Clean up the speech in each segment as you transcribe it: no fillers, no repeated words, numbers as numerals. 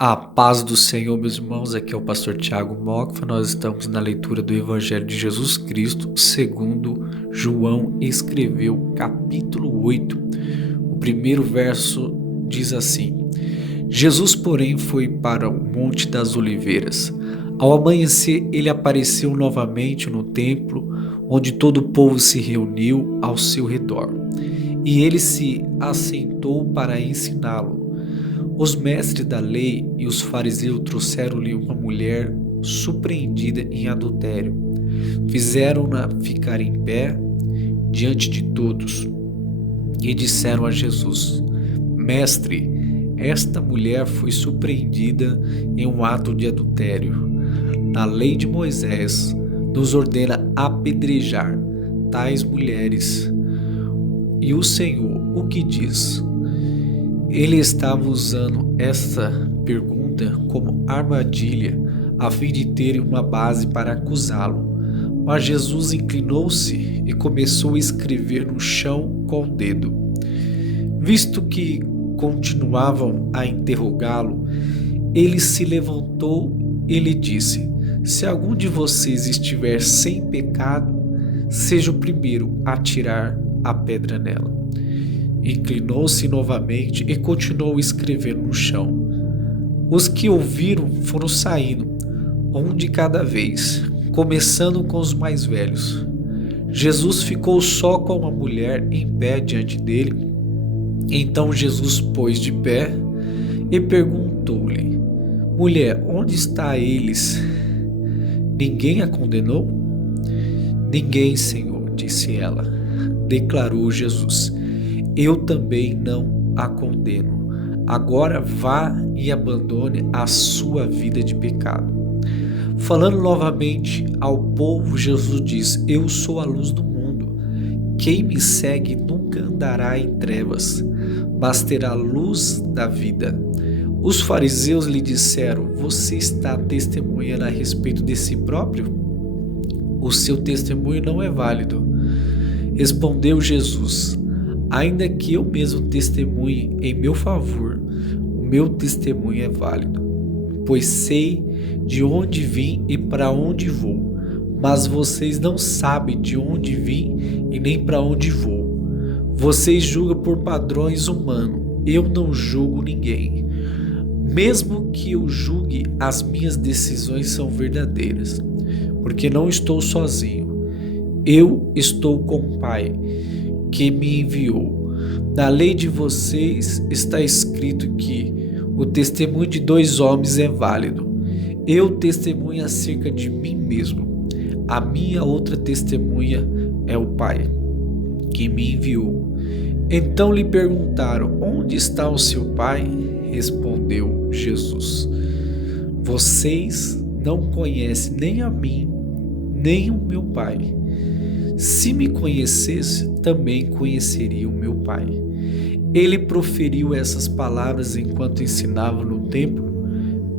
A paz do Senhor, meus irmãos, aqui é o pastor Tiago Mocfa. Nós estamos na leitura do Evangelho de Jesus Cristo, segundo João escreveu, capítulo 8. O primeiro verso diz assim: Jesus, porém, foi para o Monte das Oliveiras. Ao amanhecer, ele apareceu novamente no templo, onde todo o povo se reuniu ao seu redor. E ele se assentou para ensiná-lo. Os mestres da lei e os fariseus trouxeram-lhe uma mulher surpreendida em adultério. Fizeram-na ficar em pé diante de todos e disseram a Jesus: Mestre, esta mulher foi surpreendida em um ato de adultério. Na lei de Moisés nos ordena apedrejar tais mulheres. E o Senhor o que diz? Ele estava usando essa pergunta como armadilha a fim de ter uma base para acusá-lo. Mas Jesus inclinou-se e começou a escrever no chão com o dedo. Visto que continuavam a interrogá-lo, ele se levantou e lhe disse: Se algum de vocês estiver sem pecado, seja o primeiro a tirar a pedra nela. Inclinou-se novamente e continuou escrevendo no chão. Os que ouviram foram saindo, um de cada vez, começando com os mais velhos. Jesus ficou só com uma mulher em pé diante dele. Então Jesus pôs de pé e perguntou-lhe: Mulher, onde está eles? Ninguém a condenou? Ninguém, Senhor, disse ela. Declarou Jesus: Eu também não a condeno. Agora vá e abandone a sua vida de pecado. Falando novamente ao povo, Jesus diz: Eu sou a luz do mundo. Quem me segue nunca andará em trevas, mas terá a luz da vida. Os fariseus lhe disseram: Você está testemunhando a respeito de si próprio? O seu testemunho não é válido. Respondeu Jesus: Ainda que eu mesmo testemunhe em meu favor, o meu testemunho é válido, pois sei de onde vim e para onde vou, mas vocês não sabem de onde vim e nem para onde vou. Vocês julgam por padrões humanos, eu não julgo ninguém. Mesmo que eu julgue, as minhas decisões são verdadeiras, porque não estou sozinho. Eu estou com o Pai que me enviou. Na lei de vocês está escrito que o testemunho de dois homens é válido. Eu testemunho acerca de mim mesmo. A minha outra testemunha é o Pai que me enviou. Então lhe perguntaram: Onde está o seu Pai? Respondeu Jesus: Vocês não conhecem nem a mim, nem o meu Pai. Se me conhecesse, também conheceria o meu Pai. Ele proferiu essas palavras enquanto ensinava no templo,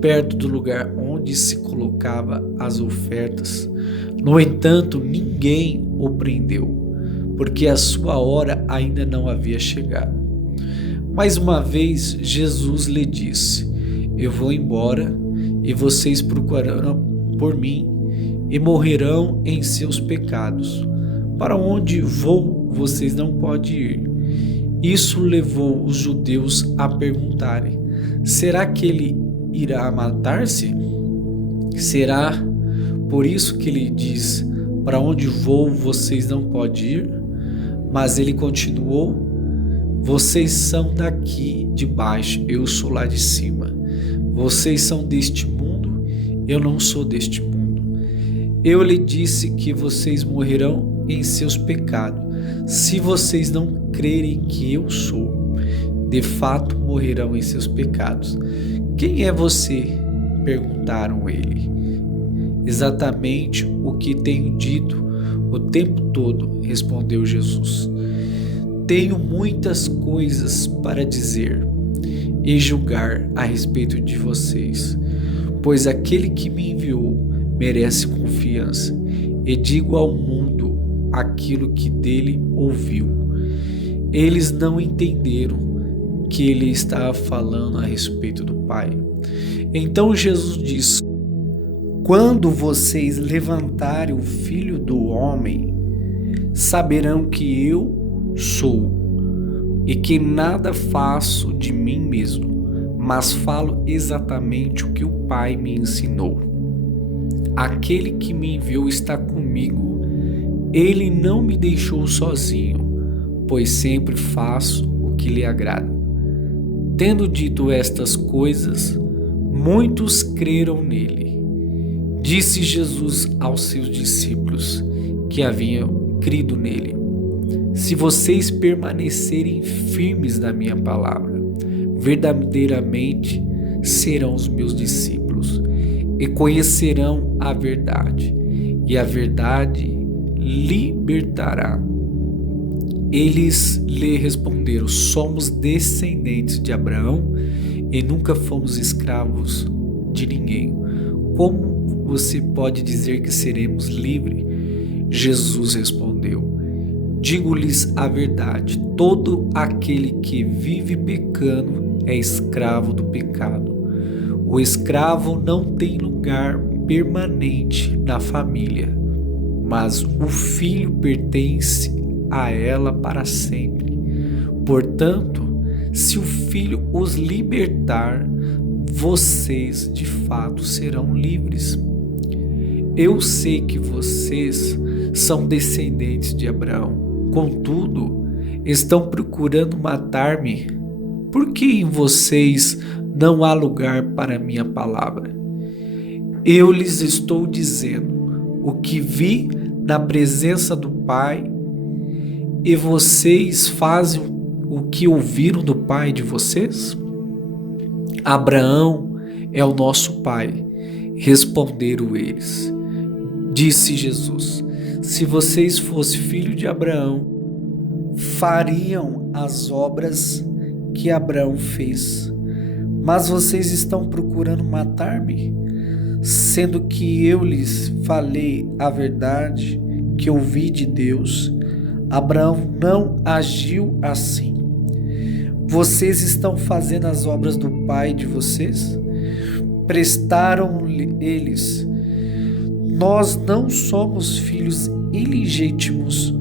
perto do lugar onde se colocava as ofertas. No entanto, ninguém o prendeu, porque a sua hora ainda não havia chegado. Mais uma vez, Jesus lhe disse: Eu vou embora, e vocês procurarão por mim, e morrerão em seus pecados. Para onde vou, vocês não podem ir. Isso levou os judeus a perguntarem: Será que ele irá matar-se? Será por isso que ele diz: Para onde vou, vocês não podem ir? Mas ele continuou: Vocês são daqui de baixo, eu sou lá de cima. Vocês são deste mundo, eu não sou deste mundo. Eu lhe disse que vocês morrerão em seus pecados. Se vocês não crerem que eu sou, de fato morrerão em seus pecados. Quem é você? Perguntaram ele. Exatamente o que tenho dito o tempo todo, respondeu Jesus. Tenho muitas coisas para dizer e julgar a respeito de vocês, pois aquele que me enviou merece confiança, e digo ao mundo aquilo que dele ouviu. Eles não entenderam que ele estava falando a respeito do Pai. Então Jesus diz: quando vocês levantarem o Filho do Homem, saberão que eu sou, e que nada faço de mim mesmo, mas falo exatamente o que o Pai me ensinou. Aquele que me enviou está comigo. Ele não me deixou sozinho, pois sempre faço o que lhe agrada. Tendo dito estas coisas, muitos creram nele. Disse Jesus aos seus discípulos que haviam crido nele: se vocês permanecerem firmes na minha palavra, verdadeiramente serão os meus discípulos e conhecerão a verdade, e a verdade libertará. Eles lhe responderam: somos descendentes de Abraão e nunca fomos escravos de ninguém. Como você pode dizer que seremos livres? Jesus respondeu: digo-lhes a verdade, todo aquele que vive pecando é escravo do pecado. O escravo não tem lugar permanente na família, mas o filho pertence a ela para sempre. Portanto, se o filho os libertar, vocês de fato serão livres. Eu sei que vocês são descendentes de Abraão, contudo, estão procurando matar-me. Por que em vocês não há lugar para minha palavra? Eu lhes estou dizendo o que vi na presença do Pai, e vocês fazem o que ouviram do pai de vocês? Abraão é o nosso pai, responderam eles. Disse Jesus: se vocês fossem filho de Abraão, fariam as obras que Abraão fez. Mas vocês estão procurando matar-me, sendo que eu lhes falei a verdade que ouvi de Deus. Abraão não agiu assim. Vocês estão fazendo as obras do pai de vocês? Prestaram-lhe eles: nós não somos filhos ilegítimos.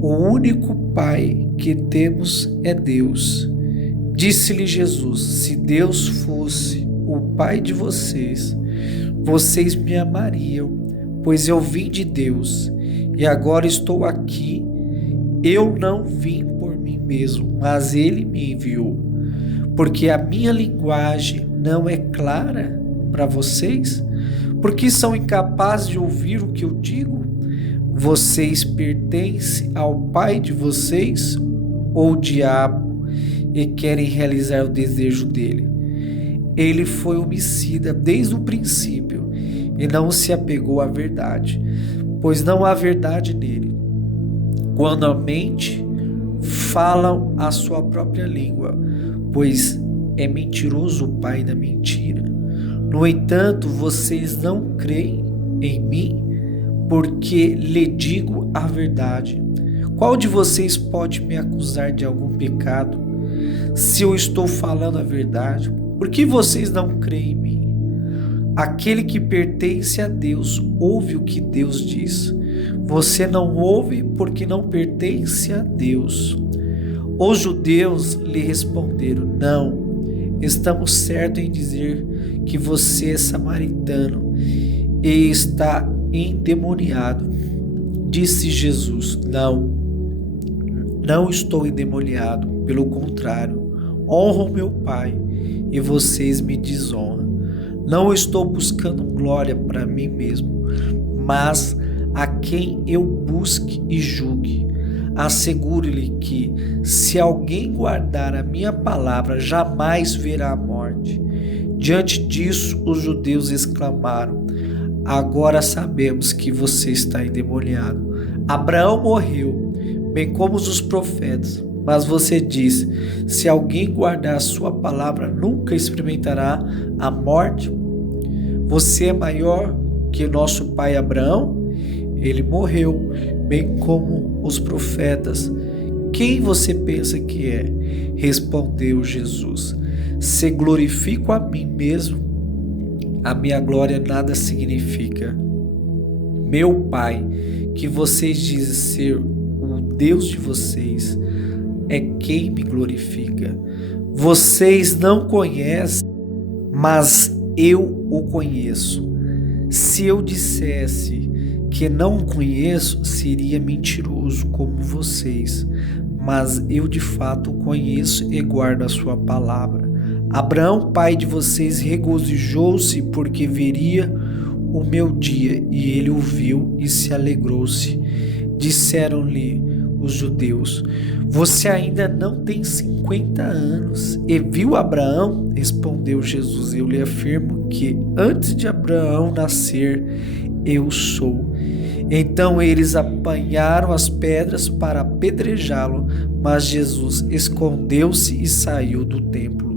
O único pai que temos é Deus. Disse-lhe Jesus: se Deus fosse o pai de vocês, vocês me amariam, pois eu vim de Deus e agora estou aqui. Eu não vim por mim mesmo, mas ele me enviou. Porque a minha linguagem não é clara para vocês? Porque são incapazes de ouvir o que eu digo? Vocês pertencem ao pai de vocês, ou diabo, e querem realizar o desejo dele. Ele foi homicida desde o princípio e não se apegou à verdade, pois não há verdade nele. Quando a mente, falam a sua própria língua, pois é mentiroso o pai da mentira. No entanto, vocês não creem em mim, porque lhe digo a verdade. Qual de vocês pode me acusar de algum pecado? Se eu estou falando a verdade, por que vocês não creem em mim? Aquele que pertence a Deus ouve o que Deus diz. Você não ouve porque não pertence a Deus. Os judeus lhe responderam: não, estamos certos em dizer que você é samaritano e está endemoniado. Disse Jesus: não estou endemoniado, pelo contrário, honro meu Pai e vocês me desonram. Não estou buscando glória para mim mesmo, mas a quem eu busque e julgue. Asseguro-lhe que, se alguém guardar a minha palavra, jamais verá a morte. Diante disso, os judeus exclamaram: agora sabemos que você está endemoniado. Abraão morreu, bem como os profetas. Mas você diz: se alguém guardar a sua palavra, nunca experimentará a morte. Você é maior que nosso pai Abraão? Ele morreu, bem como os profetas. Quem você pensa que é? Respondeu Jesus: Se glorifico a mim mesmo, a minha glória nada significa. Meu Pai, que vocês dizem ser o Deus de vocês, é quem me glorifica. Vocês não conhecem, mas eu o conheço. Se eu dissesse que não o conheço, seria mentiroso como vocês, mas eu de fato o conheço e guardo a sua palavra. Abraão, pai de vocês, regozijou-se porque veria o meu dia, e ele o viu e se alegrou-se. Disseram-lhe os judeus: Você ainda não tem 50 anos e viu Abraão? Respondeu Jesus: Eu lhe afirmo que antes de Abraão nascer, eu sou. Então eles apanharam as pedras para apedrejá-lo, mas Jesus escondeu-se e saiu do templo.